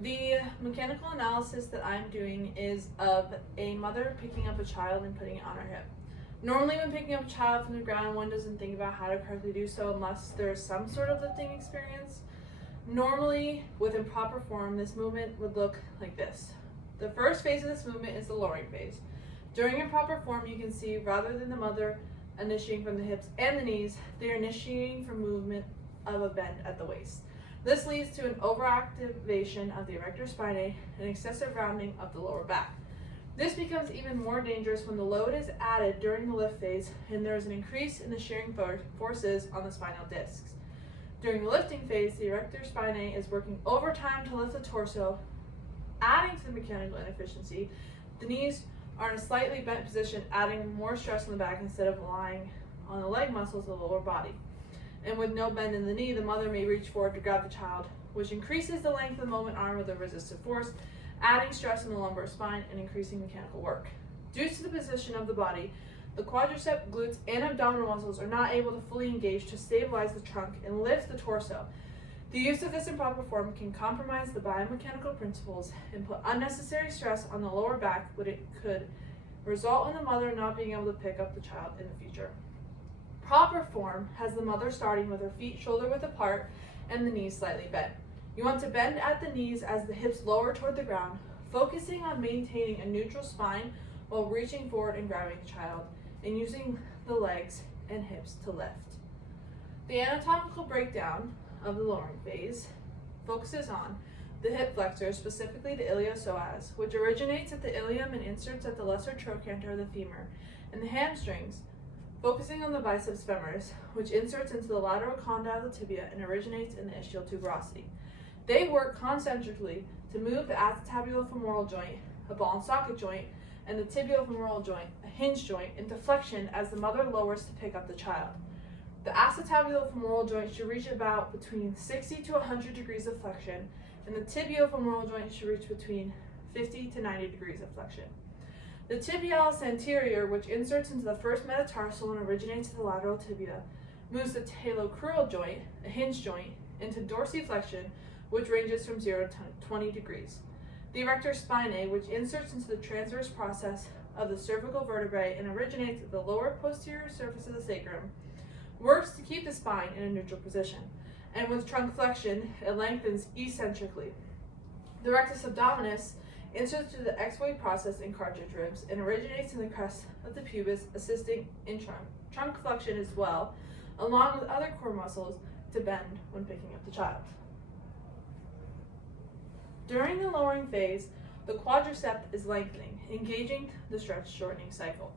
The mechanical analysis that I'm doing is of a mother picking up a child and putting it on her hip. Normally when picking up a child from the ground, one doesn't think about how to correctly do so unless there's some sort of lifting experience. Normally, with improper form, this movement would look like this. The first phase of this movement is the lowering phase. During improper form, you can see rather than the mother initiating from the hips and the knees, they are initiating from movement of a bend at the waist. This leads to an overactivation of the erector spinae and excessive rounding of the lower back. This becomes even more dangerous when the load is added during the lift phase and there is an increase in the shearing forces on the spinal discs. During the lifting phase, the erector spinae is working overtime to lift the torso, adding to the mechanical inefficiency. The knees are in a slightly bent position, adding more stress on the back instead of lying on the leg muscles of the lower body. And with no bend in the knee, the mother may reach forward to grab the child, which increases the length of the moment arm with a resistive force, adding stress on the lumbar spine and increasing mechanical work. Due to the position of the body, the quadricep, glutes, and abdominal muscles are not able to fully engage to stabilize the trunk and lift the torso. The use of this improper form can compromise the biomechanical principles and put unnecessary stress on the lower back, but it could result in the mother not being able to pick up the child in the future. Proper form has the mother starting with her feet shoulder width apart and the knees slightly bent. You want to bend at the knees as the hips lower toward the ground, focusing on maintaining a neutral spine while reaching forward and grabbing the child, and using the legs and hips to lift. The anatomical breakdown of the lowering phase focuses on the hip flexor, specifically the iliopsoas, which originates at the ilium and inserts at the lesser trochanter of the femur, and the hamstrings, focusing on the biceps femoris, which inserts into the lateral condyle of the tibia and originates in the ischial tuberosity. They work concentrically to move the acetabulo-femoral joint, a ball and socket joint, and the tibial-femoral joint, a hinge joint, into flexion as the mother lowers to pick up the child. The acetabulo-femoral joint should reach about between 60 to 100 degrees of flexion, and the tibial-femoral joint should reach between 50 to 90 degrees of flexion. The tibialis anterior, which inserts into the first metatarsal and originates at the lateral tibia, moves the talocrural joint, a hinge joint, into dorsiflexion, which ranges from 0 to 20 degrees. The erector spinae, which inserts into the transverse process of the cervical vertebrae and originates at the lower posterior surface of the sacrum, works to keep the spine in a neutral position. And with trunk flexion, it lengthens eccentrically. The rectus abdominis inserts through the exvoid process in cartilage ribs and originates in the crest of the pubis, assisting in trunk flexion as well, along with other core muscles to bend when picking up the child. During the lowering phase, the quadriceps is lengthening, engaging the stretch shortening cycle.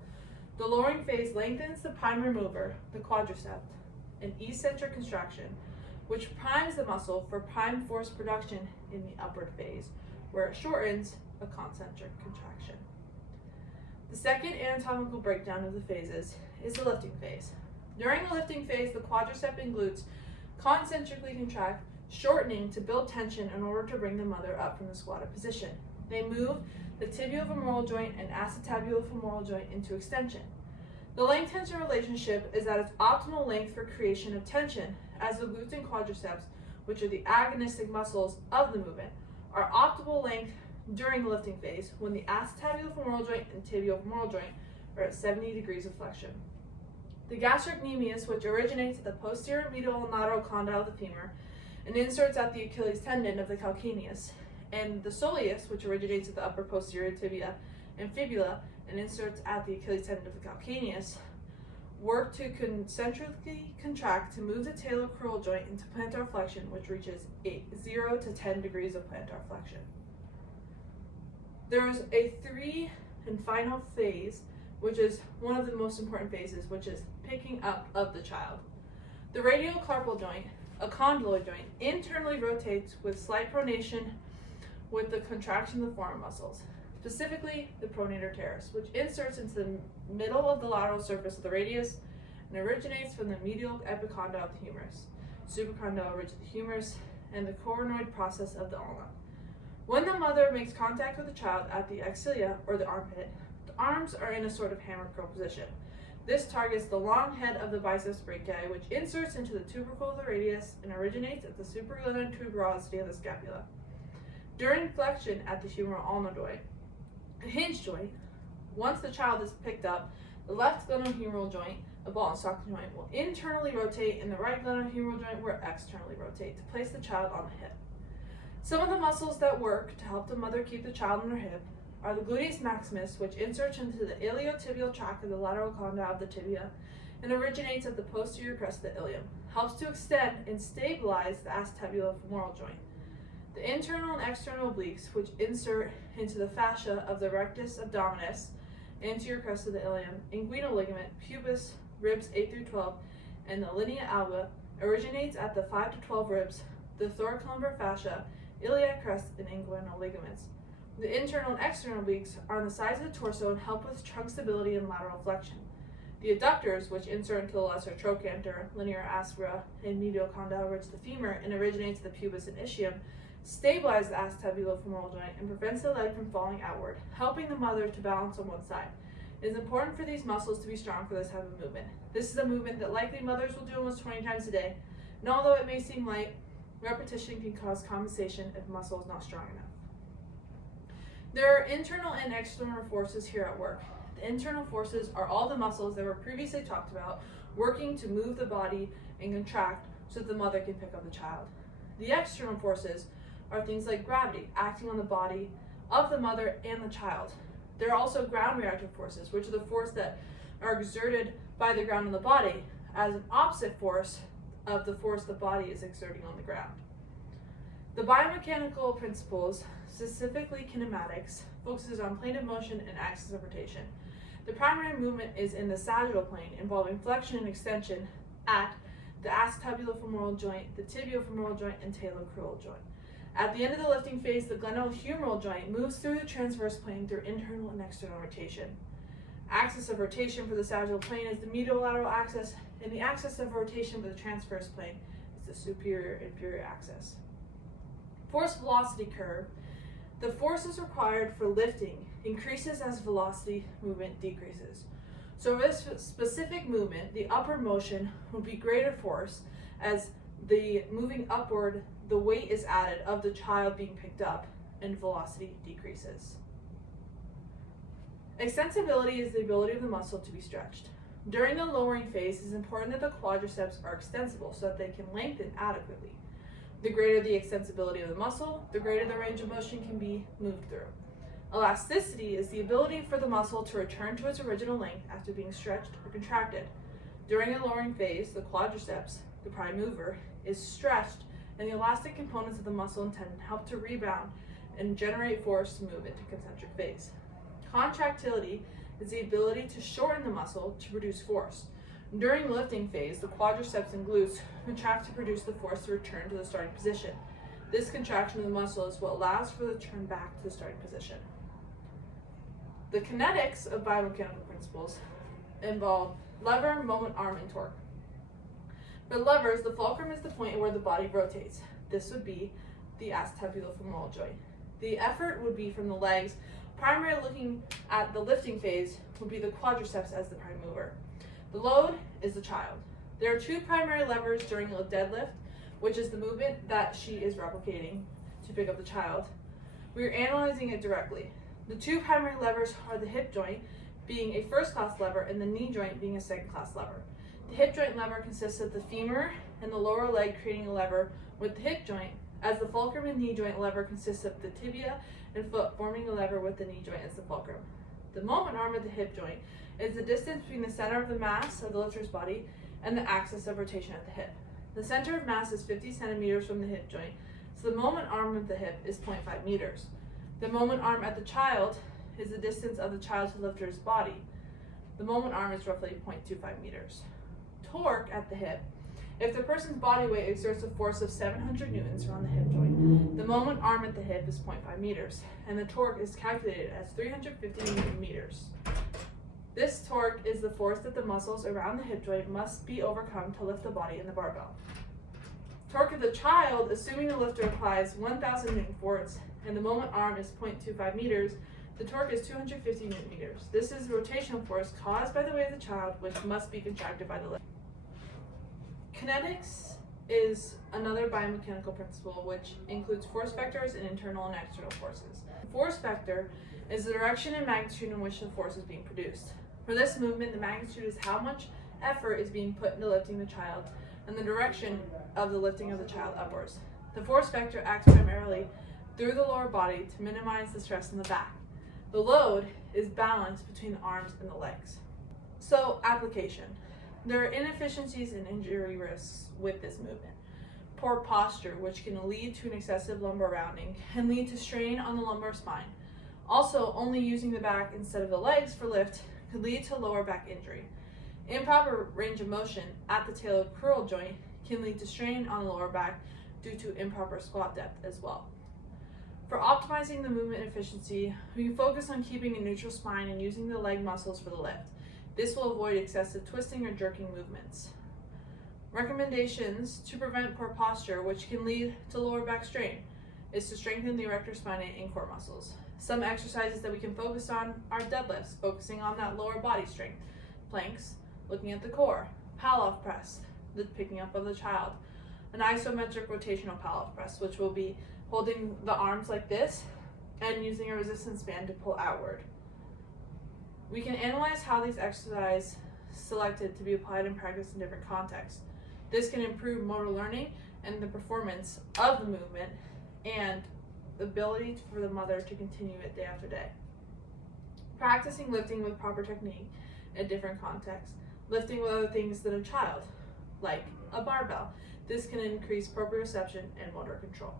The lowering phase lengthens the primary mover, the quadriceps, an eccentric contraction, which primes the muscle for prime force production in the upward phase, where it shortens a concentric contraction. The second anatomical breakdown of the phases is the lifting phase. During the lifting phase, the quadriceps and glutes concentrically contract, shortening to build tension in order to bring the mother up from the squatted position. They move the tibiofemoral joint and acetabulo-femoral joint into extension. The length-tension relationship is at its optimal length for creation of tension, as the glutes and quadriceps, which are the agonistic muscles of the movement, are optimal length during the lifting phase when the acetabulo-femoral joint and tibiofemoral joint are at 70 degrees of flexion. The gastrocnemius, which originates at the posterior medial and lateral condyle of the femur and inserts at the Achilles tendon of the calcaneus, and the soleus, which originates at the upper posterior tibia and fibula and inserts at the Achilles tendon of the calcaneus, work to concentrically contract to move the talocrural joint into plantar flexion, which reaches 0 to 10 degrees of plantar flexion. There is a three and final phase, which is one of the most important phases, which is picking up of the child. The radiocarpal joint, a condyloid joint, internally rotates with slight pronation with the contraction of the forearm muscles, specifically the pronator teres, which inserts into the middle of the lateral surface of the radius and originates from the medial epicondyle of the humerus, supracondyle ridge of the humerus, and the coronoid process of the ulna. When the mother makes contact with the child at the axilla or the armpit, the arms are in a sort of hammer curl position. This targets the long head of the biceps brachii, which inserts into the tubercle of the radius and originates at the supraglenoid tuberosity of the scapula. During flexion at the humeral ulnar joint, a hinge joint, once the child is picked up, the left glenohumeral joint, a ball and socket joint, will internally rotate and the right glenohumeral joint will externally rotate to place the child on the hip. Some of the muscles that work to help the mother keep the child on her hip are the gluteus maximus, which inserts into the iliotibial tract of the lateral condyle of the tibia and originates at the posterior crest of the ilium, helps to extend and stabilize the acetabulo-femoral joint. The internal and external obliques, which insert into the fascia of the rectus abdominis, anterior crest of the ilium, inguinal ligament, pubis, ribs 8 through 12, and the linea alba, originates at the 5 to 12 ribs, the thoracolumbar fascia, iliac crest, and inguinal ligaments. The internal and external obliques are on the sides of the torso and help with trunk stability and lateral flexion. The adductors, which insert into the lesser trochanter, linear aspera, and medial condyle ridge of the femur and originates at the pubis and ischium, stabilize the acetabulo-femoral joint and prevents the leg from falling outward, helping the mother to balance on one side. It is important for these muscles to be strong for this type of movement. This is a movement that likely mothers will do almost 20 times a day, and although it may seem light, repetition can cause compensation if muscle is not strong enough. There are internal and external forces here at work. The internal forces are all the muscles that were previously talked about, working to move the body and contract so that the mother can pick up the child. The external forces are things like gravity, acting on the body of the mother and the child. There are also ground reactive forces, which are the force that are exerted by the ground on the body as an opposite force of the force the body is exerting on the ground. The biomechanical principles, specifically kinematics, focuses on plane of motion and axis of rotation. The primary movement is in the sagittal plane, involving flexion and extension at the acetabulo-femoral joint, the tibiofemoral joint, and talocrural joint. At the end of the lifting phase, the glenohumeral joint moves through the transverse plane through internal and external rotation. Axis of rotation for the sagittal plane is the medial-lateral axis, and the axis of rotation for the transverse plane is the superior-inferior axis. Force velocity curve. The forces required for lifting increases as velocity movement decreases. So for this specific movement, the upward motion would be greater force as the moving upward, the weight is added of the child being picked up and velocity decreases. Extensibility is the ability of the muscle to be stretched. During the lowering phase, it is important that the quadriceps are extensible so that they can lengthen adequately. The greater the extensibility of the muscle, the greater the range of motion can be moved through. Elasticity is the ability for the muscle to return to its original length after being stretched or contracted. During the lowering phase, the quadriceps, the prime mover, is stretched, and the elastic components of the muscle and tendon help to rebound and generate force to move into concentric phase. Contractility is the ability to shorten the muscle to produce force. During the lifting phase, the quadriceps and glutes contract to produce the force to return to the starting position. This contraction of the muscle is what allows for the turn back to the starting position. The kinetics of biomechanical principles involve lever, moment, arm, and torque. For levers, the fulcrum is the point where the body rotates. This would be the acetabulo-femoral joint. The effort would be from the legs. Primarily looking at the lifting phase would be the quadriceps as the prime mover. The load is the child. There are two primary levers during a deadlift, which is the movement that she is replicating to pick up the child. We are analyzing it directly. The two primary levers are the hip joint being a first-class lever and the knee joint being a second-class lever. The hip joint lever consists of the femur and the lower leg creating a lever with the hip joint, as the fulcrum and knee joint lever consists of the tibia and foot forming a lever with the knee joint as the fulcrum. The moment arm of the hip joint is the distance between the center of the mass of the lifter's body and the axis of rotation at the hip. The center of mass is 50 centimeters from the hip joint, so the moment arm of the hip is 0.5 meters. The moment arm at the child is the distance of the child to the lifter's body. The moment arm is roughly 0.25 meters. Torque at the hip. If the person's body weight exerts a force of 700 newtons around the hip joint, the moment arm at the hip is 0.5 meters, and the torque is calculated as 350 newton meters. This torque is the force that the muscles around the hip joint must be overcome to lift the body in the barbell. Torque of the child, assuming the lifter applies 1,000 newton force and the moment arm is 0.25 meters, the torque is 250 newton meters. This is rotational force caused by the weight of the child, which must be contracted by the lifter. Kinetics is another biomechanical principle which includes force vectors and internal and external forces. Force vector is the direction and magnitude in which the force is being produced. For this movement, the magnitude is how much effort is being put into lifting the child, and the direction of the lifting of the child upwards. The force vector acts primarily through the lower body to minimize the stress in the back. The load is balanced between the arms and the legs. So, application. There are inefficiencies and injury risks with this movement. Poor posture, which can lead to an excessive lumbar rounding, can lead to strain on the lumbar spine. Also, only using the back instead of the legs for lift could lead to lower back injury. Improper range of motion at the talocrural joint can lead to strain on the lower back due to improper squat depth as well. For optimizing the movement efficiency, we can focus on keeping a neutral spine and using the leg muscles for the lift. This will avoid excessive twisting or jerking movements. Recommendations to prevent poor posture, which can lead to lower back strain, is to strengthen the erector spinae and core muscles. Some exercises that we can focus on are deadlifts, focusing on that lower body strength, planks, looking at the core, Pallof press, the picking up of the child, an isometric rotational Pallof press, which will be holding the arms like this and using a resistance band to pull outward. We can analyze how these exercises selected to be applied in practice in different contexts. This can improve motor learning and the performance of the movement and the ability for the mother to continue it day after day. Practicing lifting with proper technique in different contexts. Lifting with other things than a child, like a barbell. This can increase proprioception and motor control.